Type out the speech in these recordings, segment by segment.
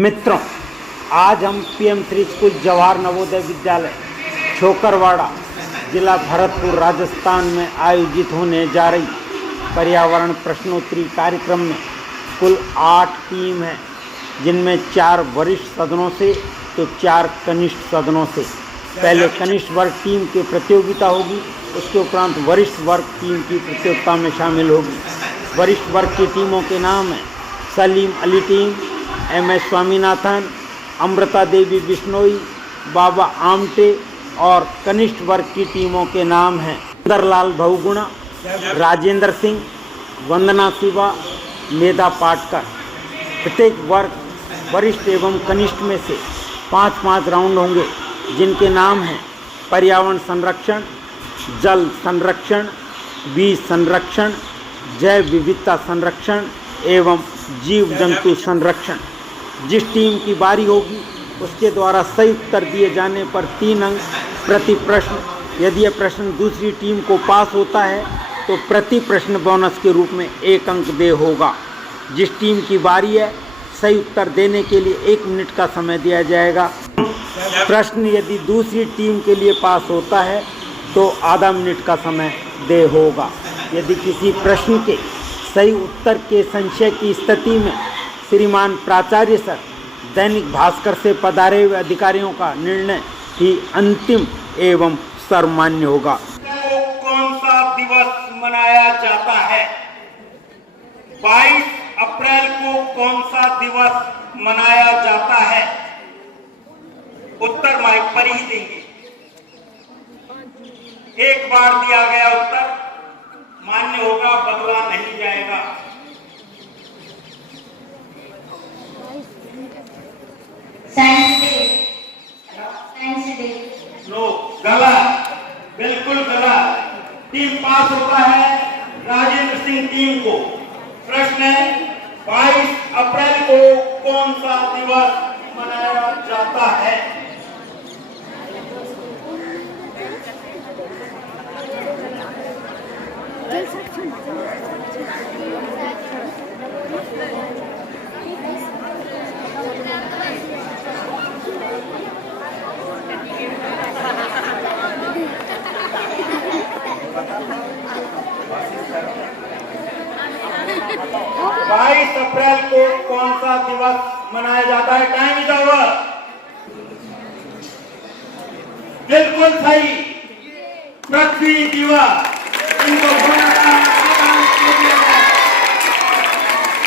मित्रों, आज हम PM3 स्कूल जवाहर नवोदय विद्यालय छोकरवाड़ा जिला भरतपुर राजस्थान में आयोजित होने जा रही पर्यावरण प्रश्नोत्तरी कार्यक्रम में कुल 8 टीम हैं, जिनमें 4 वरिष्ठ सदनों से तो 4 कनिष्ठ सदनों से। पहले कनिष्ठ वर्ग टीम की प्रतियोगिता होगी, उसके उपरांत वरिष्ठ वर्ग टीम की प्रतियोगिता में शामिल होगी। वरिष्ठ वर्ग की टीमों के नाम हैं सलीम अली टीम, MS स्वामीनाथन, अमृता देवी बिश्नोई, बाबा आमटे। और कनिष्ठ वर्ग की टीमों के नाम हैं सुंदरलाल बहुगुणा, राजेंद्र सिंह, वंदना शिवा, मेधा पाटकर। प्रत्येक वर्ग वरिष्ठ एवं कनिष्ठ में से 5-5 राउंड होंगे, जिनके नाम हैं पर्यावरण संरक्षण, जल संरक्षण, बीज संरक्षण, जैव विविधता संरक्षण एवं जीव जंतु संरक्षण। जिस टीम की बारी होगी उसके द्वारा सही उत्तर दिए जाने पर 3 अंक प्रति प्रश्न। यदि यह प्रश्न दूसरी टीम को पास होता है तो प्रति प्रश्न बोनस के रूप में 1 अंक दे होगा। जिस टीम की बारी है, सही उत्तर देने के लिए 1 मिनट का समय दिया जाएगा। प्रश्न यदि दूसरी टीम के लिए पास होता है तो आधा मिनट का समय दे होगा। यदि किसी प्रश्न के सही उत्तर के संशय की स्थिति में श्रीमान प्राचार्य सर दैनिक भास्कर से पधारे हुए अधिकारियों का निर्णय ही अंतिम एवं सर्वमान्य होगा। कौन सा दिवस मनाया जाता है? 22 अप्रैल को कौन सा दिवस मनाया जाता है? उत्तर माइक पर ही देंगे। एक बार दिया गया उत्तर मान्य होगा, बदला नहीं जाएगा। Science day. नो, गलत, बिल्कुल गलत। टीम पास होता है राजेंद्र सिंह टीम को। प्रश्न है 22 अप्रैल को कौन सा दिवस मनाया जाता है? बाईस अप्रैल को कौन सा दिवस मनाया जाता है? Time is over. बिल्कुल सही, पृथ्वी दिवस। इनको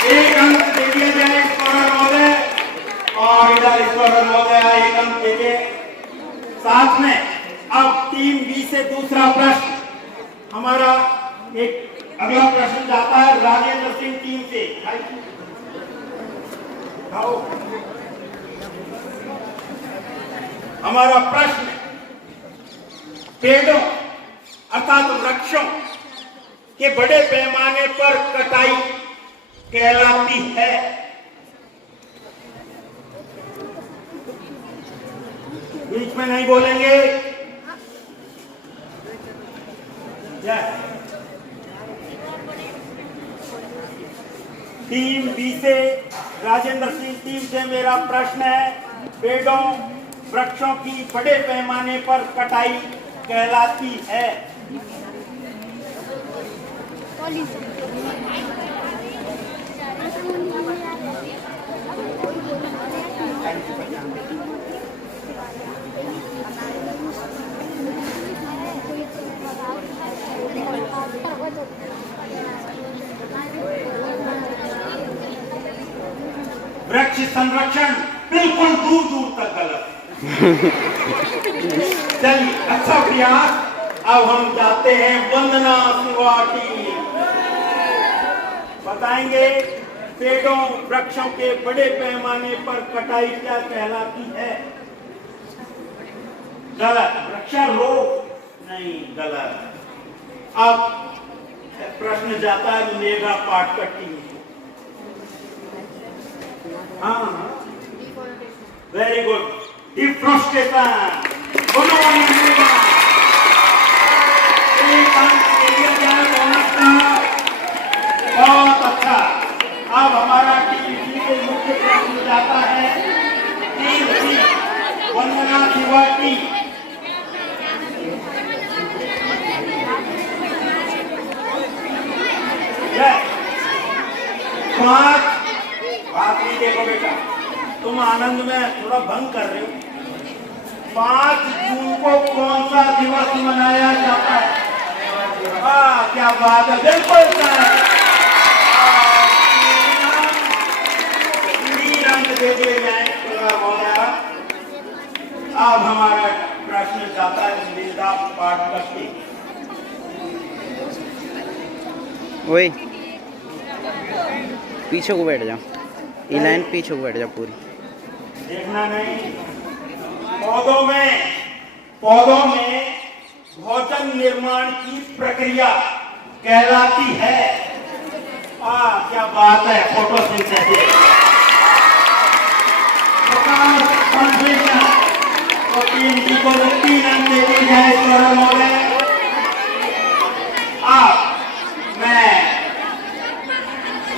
एक अंक दे दिया जाए स्कॉलर महोदय, और इधर स्कॉलर महोदय 1 अंक दीजिए। साथ में अब टीम बी से दूसरा प्रश्न हमारा एक अगला प्रश्न जाता है राजेंद्र सिंह टीम से। हमारा प्रश्न पेड़ों अर्थात वृक्षों के बड़े पैमाने पर कटाई कहलाती है। बीच में नहीं बोलेंगे। टीम बी से राजेंद्र सिंह टीम से मेरा प्रश्न है, पेड़ों वृक्षों की बड़े पैमाने पर कटाई कहलाती है। वृक्ष संरक्षण बिल्कुल दूर दूर तक गलत। चलिए, अच्छा प्रयास। अब हम जाते हैं वंदना शिवा टीम। बताएंगे पेड़ों वृक्षों के बड़े पैमाने पर कटाई क्या कहलाती है? गलत। वृक्षारोपण नहीं, गलत। अब प्रश्न जाता है मेघा पाटकर टीम। हाँ, वेरी गुड। डिफ्रोस्टेशन। बहुत अच्छा। अब हमारा टीम मुख्य प्रश्न जाता है वंदना तिवारी। पांच बात नहीं, देखो बेटा तुम आनंद में थोड़ा भंग कर रहे हो। 5 जून को कौन सा दिवस मनाया जाता है? क्या बात है, बिल्कुल सर। रंग दे दिए जाए महोदया। अब हमारा प्रश्न जाता है निविदा पाठ करती। वही पीछे को बैठ जा, ये लाइन पीछे को बैठ जा पूरी। देखना नहीं, पौधों में भोजन निर्माण की प्रक्रिया कहलाती है। क्या बात है, फोटोसिंथेसिस। तो 3 जी को 3 अंक दे दी जाए सौरभ महोदय।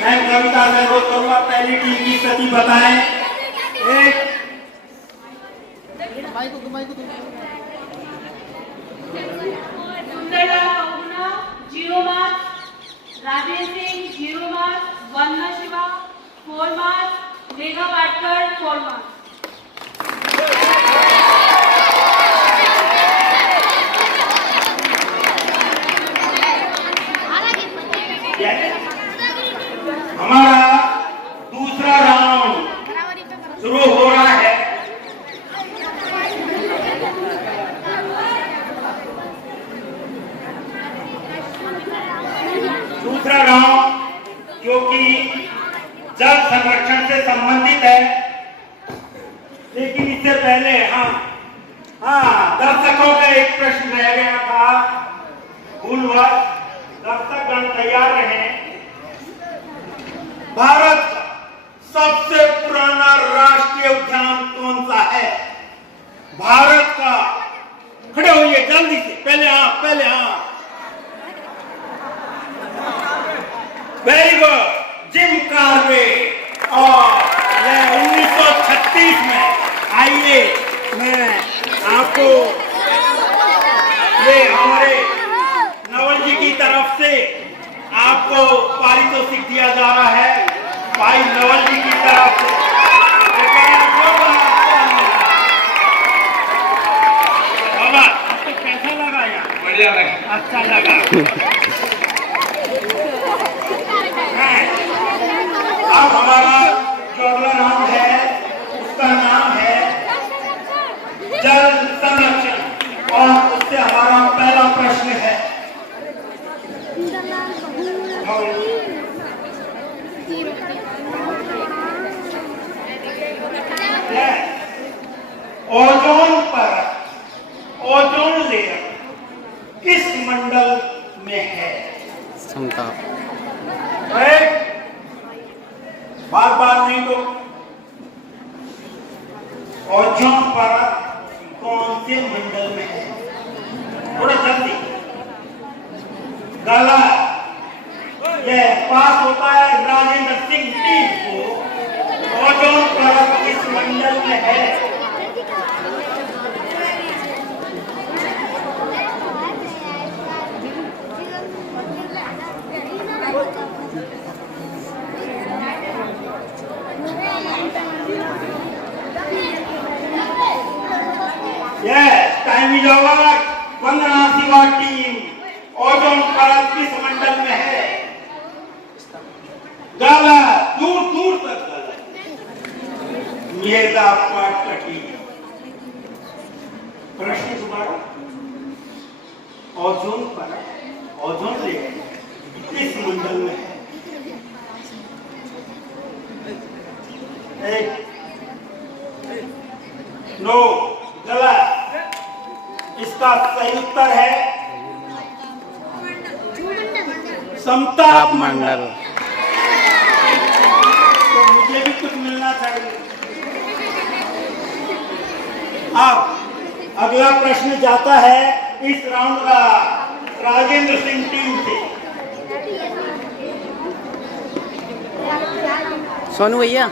मैं कविता से रोज करूंगा, पहली टीम की स्थिति बताएं। एक सुंदरलाल पहुना 0 मार्क्स, राजेश सिंह 0 मार्क्स, वंदना शिवा 4 मार्क्स, मेघा पाटकर 4 मार्क्स। हमारा दूसरा राउंड शुरू हो रहा है। दूसरा राउंड जो कि जल संरक्षण से संबंधित है, लेकिन इससे पहले दर्शकों का एक प्रश्न रह गया था। भूलवश दर्शकगण तैयार रहे। भारत का सबसे पुराना राष्ट्रीय उद्यान कौन सा है? भारत का, खड़े होइए जल्दी से, पहले वेरी गुड, जिम कार्बेट। और 1936 में, आइए मैं आपको ये हमारे नवल जी की तरफ से आपको पारितोषिक दिया जा रहा है, भाई नवल जी की तरफ से। बाबा आपको कैसा लगा यार? बढ़िया लगा, अच्छा लगा। अब हमारा जो अगला राउंड है उसका नाम है जल संरक्षण, और उससे हमारा पहला प्रश्न है। ओजोन लेयर किस मंडल में है? समता। बार नहीं तो ओजोन परत कौन से मंडल में है? थोड़ा जल्दी। गलत। यह पास होता है राजेंद्र सिंह टीम को। ओजोन परत किस मंडल में है? Time is over. Vandana Shiva team, ozone परत किस मंडल में है? गलत, दूर दूर तक गलत। मेघा पाटकर। प्रश्न दोबारा। ओजोन परत, ओजोन लेयर किस मंडल में है? नो, गलत। इसका सही उत्तर है समताप मंडल। तो मुझे भी कुछ मिलना चाहिए। अब अगला प्रश्न जाता है इस राउंड का राजेंद्र सिंह टीम से। सोनू भैया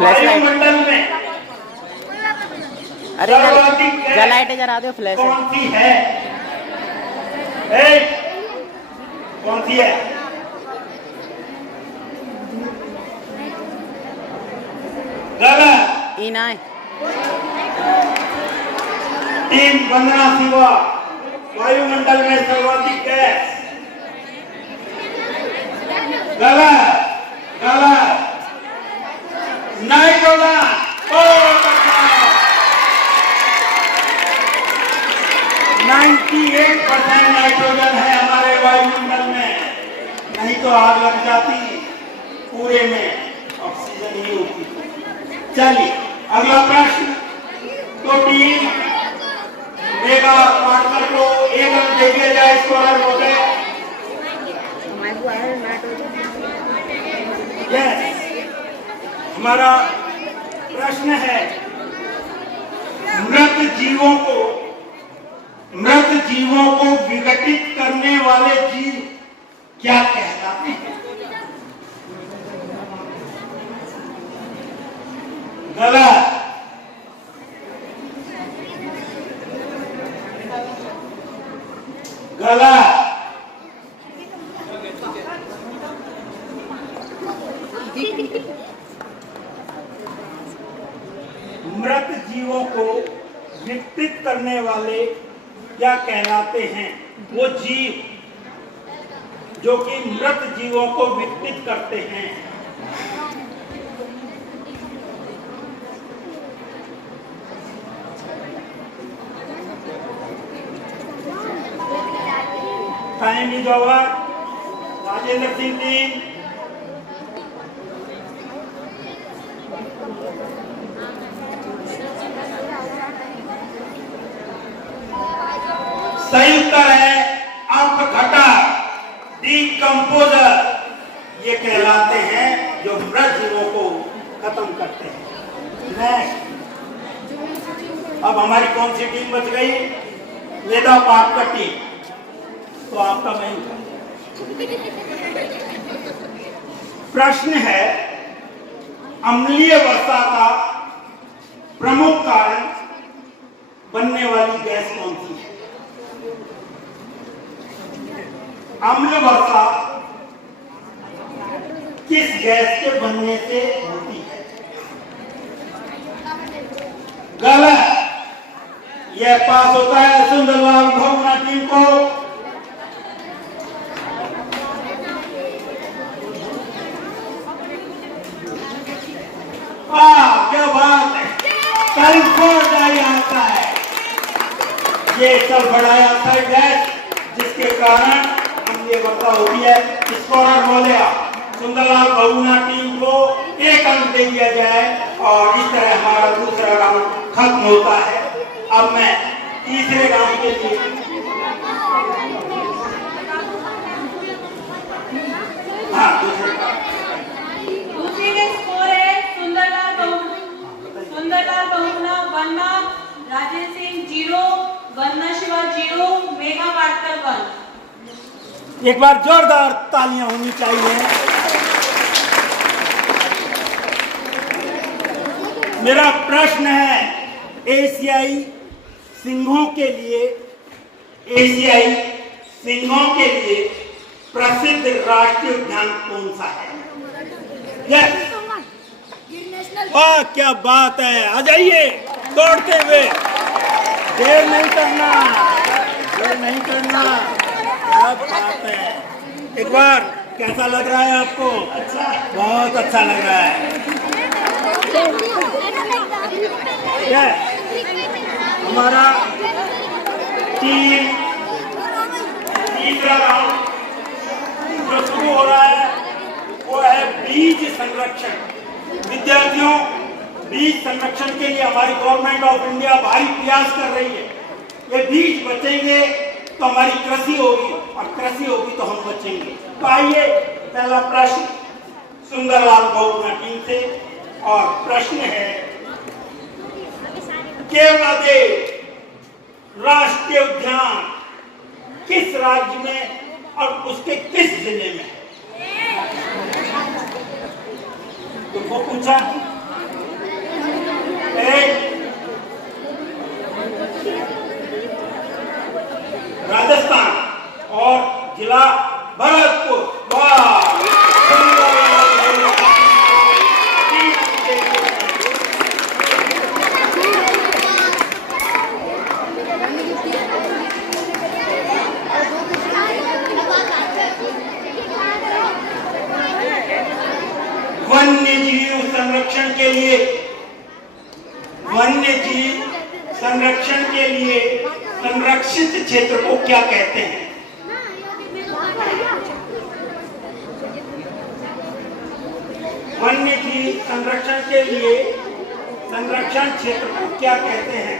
वायुमंडल में अरे सर्वाधिक गैस जलाइट जरा दो फ्लैश है। कौन सी है? ए, कौन सी है? गलत। ई ना है। टीम वंदना शिवा, वायुमंडल में सर्वाधिक गैस। गलत गलत। नाइट्रोजन। बहुत अच्छा। 98% नाइट्रोजन है हमारे वायुमंडल में, नहीं तो आग लग जाती, पूरे में ऑक्सीजन ही होती। चलिए अगला प्रश्न। तो टीम मेगा पार्टनर को एक अंक दे दिया जाए, स्कोरर हो गए। यस, हमारा प्रश्न है मृत जीवों को विघटित करने वाले जीव क्या कहलाते हैं? गलत। गलत। मृत जीवों को विघटित करने वाले क्या कहलाते हैं? वो जीव जो कि मृत जीवों को विघटित करते हैं। Time is over. Rajendra Singh team. सही उत्तर है अपघटक, डीकंपोजर। ये कहलाते हैं जो मृत जीवों को खत्म करते हैं। नेक्स्ट, अब हमारी कौन सी टीम बच गई? वेदा पाक का टीम। तो आपका मैं प्रश्न है अम्लीय वर्षा का प्रमुख कारण बनने वाली गैस कौन सी है? अम्ल वर्षा किस गैस के बनने से होती है? गलत। यह पास होता है सुंदरलाल भगना टीम को। क्या बात है, सल्फर डाइऑक्साइड आता है। ये सल्फर डाइऑक्साइड गैस जिसके कारण अम्लीय वर्षा होती है। स्कोरर बोले सुंदरलाल बहुना टीम को एक अंक दे दिया जाए और इस तरह हमारा दूसरा राउंड खत्म होता है। अब मैं तीसरे राउंड के लिए दूसरे के स्कोर है सुंदरलाल बहुना 1 मार्क, राजेश सिंह 0, वंदना शिवा 0, मेघा पाटकर 1। एक बार जोरदार तालियां होनी चाहिए। मेरा प्रश्न है एशियाई सिंहों के लिए प्रसिद्ध राष्ट्रीय उद्यान कौन सा है? यस, वाह क्या बात है। आ जाइए दौड़ते हुए, देर नहीं करना, क्या बात है। एक बार कैसा लग रहा है आपको? अच्छा, बहुत अच्छा लग रहा है। हमारा टीम तीसरा राउंड जो शुरू हो रहा है वो है बीज संरक्षण। विद्यार्थियों, बीज संरक्षण के लिए हमारी गवर्नमेंट ऑफ इंडिया भारी प्रयास कर रही है। ये बीज बचेंगे तो हमारी कृषि होगी और कृषि होगी तो हम बचेंगे। तो आइए पहला प्रश्न सुंदरलाल बहुना टीम से, और प्रश्न है केवलादेव राष्ट्रीय उद्यान किस राज्य में और उसके किस जिले में है? तुमको पूछा वन्य जीव संरक्षण के लिए संरक्षित क्षेत्र को क्या कहते हैं? वन्य जीव संरक्षण के लिए संरक्षण क्षेत्र को क्या कहते हैं?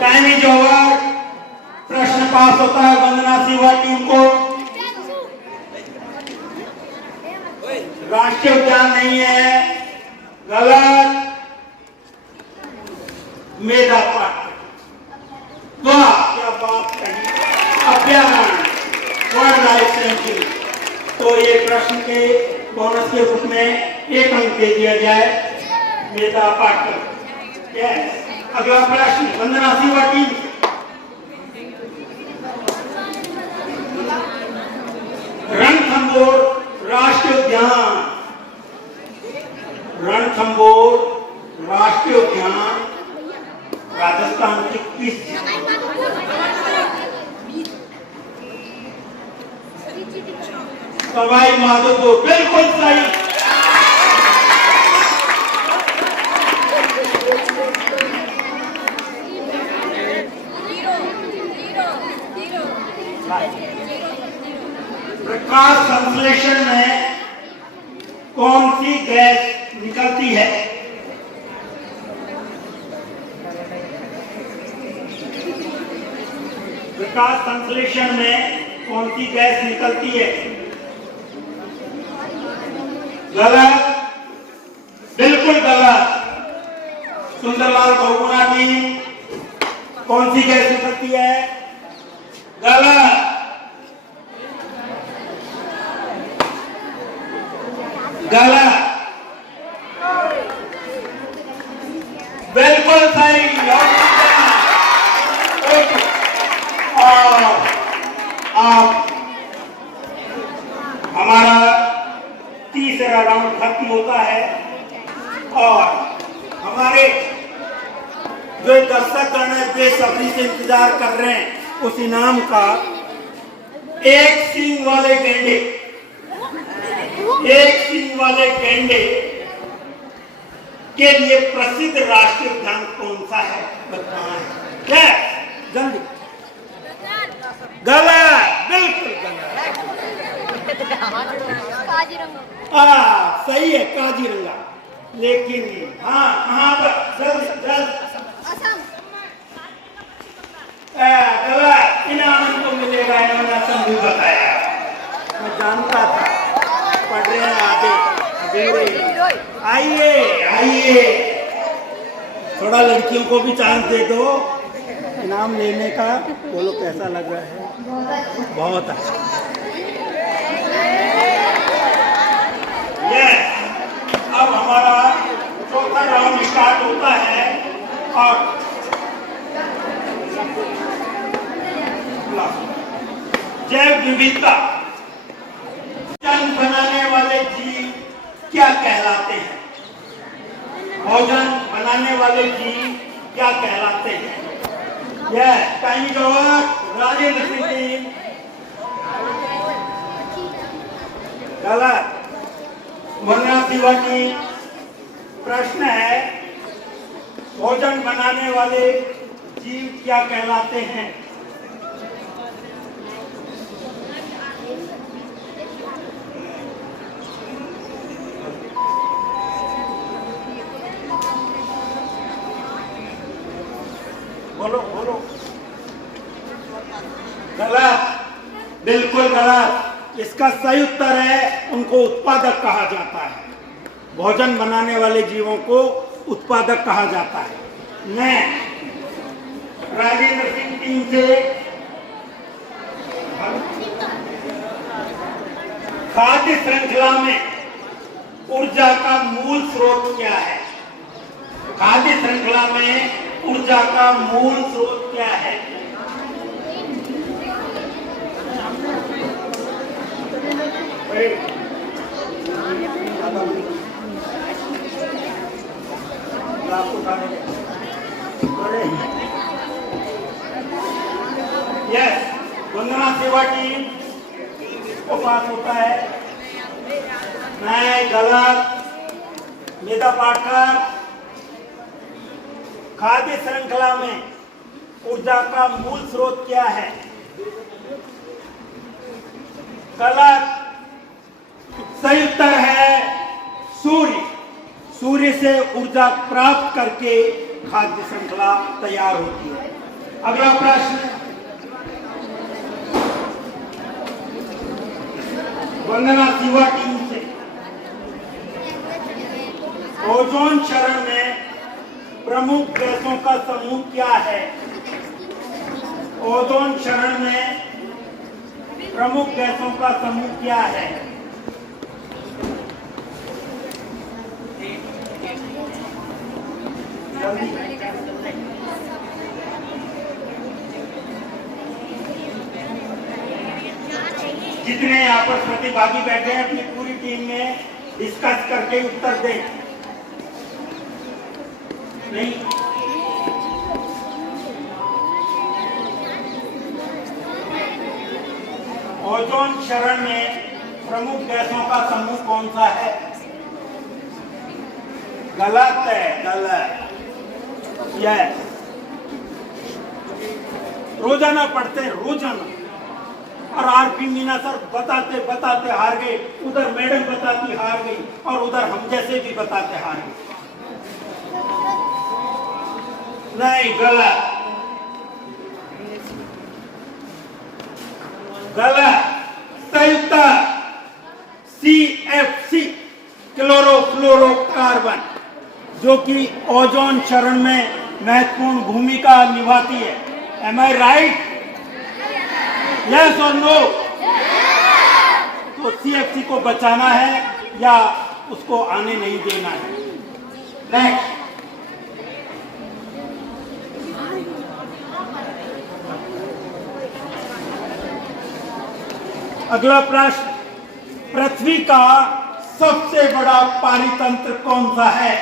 Time is over. प्रश्न पास होता है वंदना सिवा टीम को। राष्ट्रीय उद्यान नहीं है, गलत। मेधा पार्क, वाह क्या बात कही, अभ्यारण्य, वाइल्ड लाइफ सेंचुरी। तो ये प्रश्न के बोनस के रूप में 1 अंक दे दिया जाए मेधा पार्क। यस, अगला प्रश्न वंदना सिवा टीम। रणथंभौर राष्ट्रीय उद्यान, रणथंभौर राष्ट्रीय उद्यान राजस्थान के किस सवाई माधोपुर? बिल्कुल सही। प्रकाश संश्लेषण में कौन सी गैस निकलती है? प्रकाश संश्लेषण में कौन सी गैस निकलती है? गलत, बिल्कुल गलत। सुंदरलाल बहुगुणा टीम, कौन सी गैस निकलती है? गलत। गलत, बिल्कुल सही। और आप हमारा तीसरा राउंड खत्म होता है और हमारे जो दर्शकगण बेसब्री से इंतजार कर रहे हैं उस इनाम का एक सींग वाले गेंडे, एक सींग वाले गेंडे के लिए प्रसिद्ध राष्ट्रीय उद्यान कौन सा है? बताएं। क्या? जल्दी। गलत, बिल्कुल गलत। सही है काजीरंगा, लेकिन हाँ कहाँ पर? जल्दी जल्दी। गलत। इनाम को मिलेगा, इन्होंने असम भी बताया। मैं जानता था, पढ़ रहे हैं आगे। आइए आइए, थोड़ा लड़कियों को भी चांस दे दो इनाम लेने का। बोलो कैसा लग रहा है? बहुत अच्छा। यस, अब हमारा चौथा राउंड स्टार्ट होता है और जैव विविधता भोजन बनाने वाले जीव क्या कहलाते हैं? भोजन बनाने वाले जीव क्या कहलाते हैं? यह time is over. Rajendra Singh team, गलत। वंदना सिवा टीम, प्रश्न है भोजन बनाने वाले जीव क्या कहलाते हैं? बोलो बोलो। गलत, बिल्कुल गलत। इसका सही उत्तर है उनको उत्पादक कहा जाता है। भोजन बनाने वाले जीवों को उत्पादक कहा जाता है। मैं राजेंद्र सिंह टीम से खाद्य श्रृंखला में ऊर्जा का मूल स्रोत क्या है? खाद्य श्रृंखला में ऊर्जा का मूल स्रोत क्या है? ग्लास उठाने के। यस, वंदना सेवा टीम को पास होता है। नहीं, गलत। मेधा पाटकर, खाद्य श्रृंखला में ऊर्जा का मूल स्रोत क्या है? गलत। सही उत्तर है सूर्य। सूर्य से ऊर्जा प्राप्त करके खाद्य श्रृंखला तैयार होती है। अगला प्रश्न वंदना सेवा टीम से। ओजोन क्षरण में प्रमुख गैसों का समूह क्या है? ओजोन क्षरण में प्रमुख गैसों का समूह क्या है? जितने यहाँ पर प्रतिभागी बैठे हैं अपनी पूरी टीम में डिस्कस करके उत्तर दें। नहीं, ओजोन क्षरण में प्रमुख गैसों का समूह कौन सा है? गलत है, गलत। यस, रोजाना पढ़ते हैं, रोजाना। और आरपी मीना सर बताते बताते हार गए, उधर मैडम बताती हार गई, और उधर हम जैसे भी बताते हार गए। नहीं, गलत, गलत। सही उत्तर CFC, क्लोरोफ्लोरोकार्बन, जो कि ओजोन क्षरण में महत्वपूर्ण भूमिका निभाती है। Am I right? Yes or no? तो CFC को बचाना है या उसको आने नहीं देना है? नेक्स्ट, अगला प्रश्न, पृथ्वी का सबसे बड़ा पारितंत्र कौन सा है?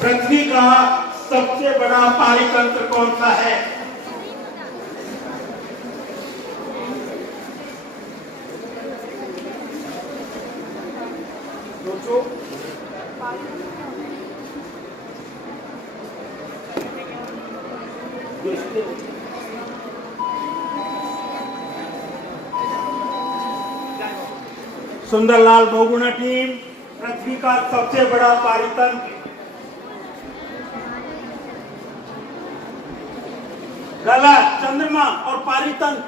पृथ्वी का सबसे बड़ा पारितंत्र कौन सा है? सोचो। सुंदरलाल बहुगुणा टीम, पृथ्वी का सबसे बड़ा पारितंत्र। गलत, चंद्रमा और पारितंत्र।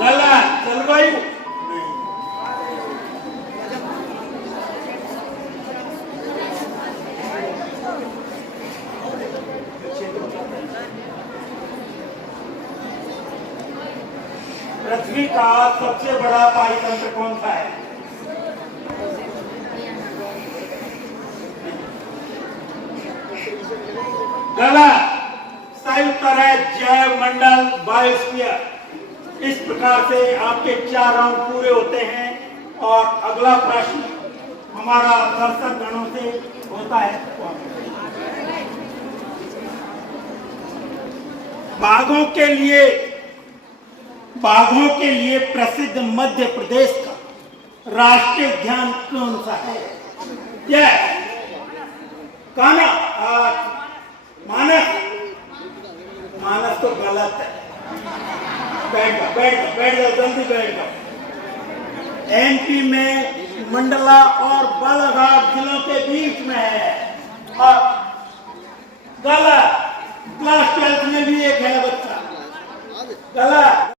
गलत, जलवायु। पृथ्वी का सबसे बड़ा पारितंत्र कौन सा है? गलत, सही उत्तर है जैव मंडल, बायोस्फीयर। इस प्रकार से आपके 4 राउंड पूरे होते हैं। और अगला प्रश्न हमारा दर्शक गणों से होता है। बाघों के लिए प्रसिद्ध मध्य प्रदेश का राष्ट्रीय उद्यान कौन सा है? कान्हा, मानस। मानस तो गलत है। बैठ जाओ, जल्दी बैठ जाओ। MP में मंडला और बालाघाट जिलों के बीच में है। और गलत, क्लास 12 में भी एक है बच्चा। गलत।